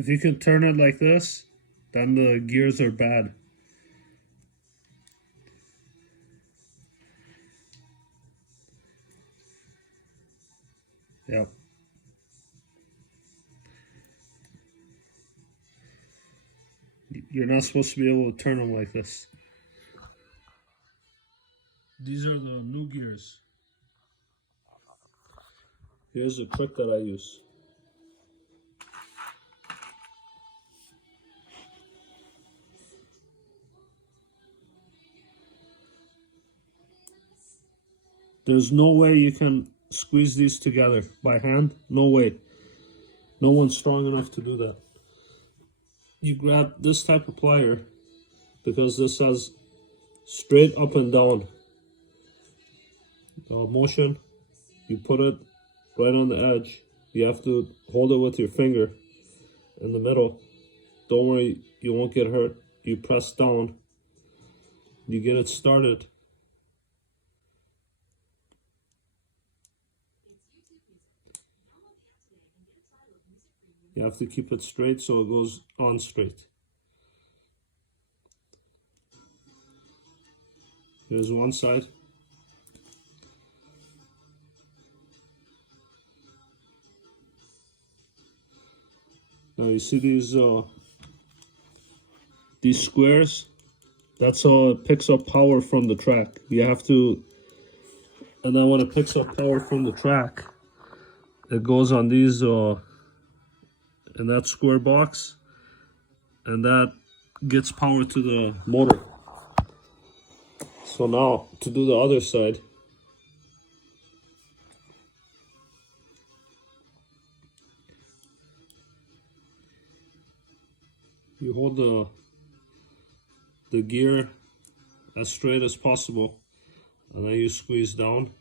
If you can turn it like this, then the gears are bad. Yep. You're not supposed to be able to turn them like this. These are the new gears. Here's a trick that I use. There's no way you can squeeze these together by hand. No way. No one's strong enough to do that. You grab this type of plier because this has straight up and down motion. You put it right on the edge. You have to hold it with your finger in the middle. Don't worry, you won't get hurt. You press down. You get it started. You have to keep it straight so it goes on straight. Here's one side. Now you see these squares? That's how it picks up power from the track. You have to, and then when it picks up power from the track, it goes on these in that square box, and that gets power to the motor. So now to do the other side, you hold the gear as straight as possible, and then you squeeze down.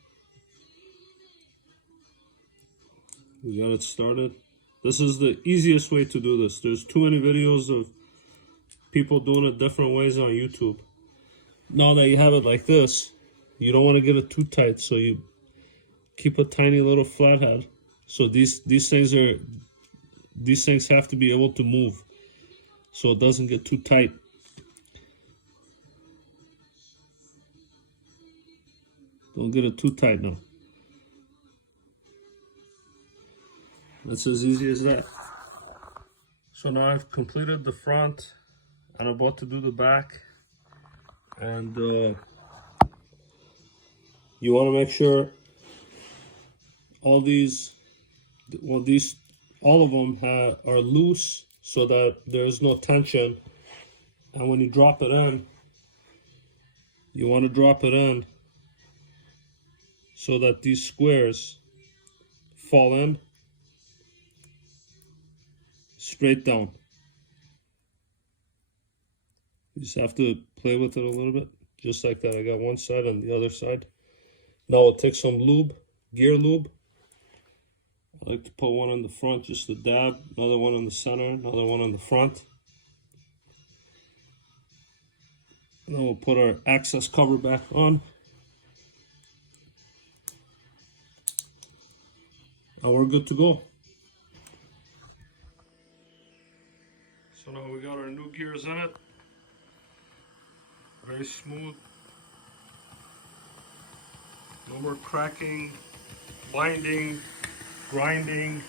You got it started. This is the easiest way to do this. There's too many videos of people doing it different ways on YouTube. Now that you have it like this, you don't want to get it too tight, so you keep a tiny little flathead. So these things have to be able to move, so it doesn't get too tight. Don't get it too tight now. That's as easy as that. So now I've completed the front. I'm about to do the back. And you want to make sure all these, all of them are loose so that there's no tension. And when you drop it in, you want to drop it in so that these squares fall in straight down. You just have to play with it a little bit, just like that. I got one side and the other side. Now I'll take some lube, gear lube. I like to put one in the front, just a dab, another one in the center, another one in the front. And then we'll put our access cover back on. And we're good to go. So now we got our new gears in it. Very smooth. No more cracking, binding, grinding.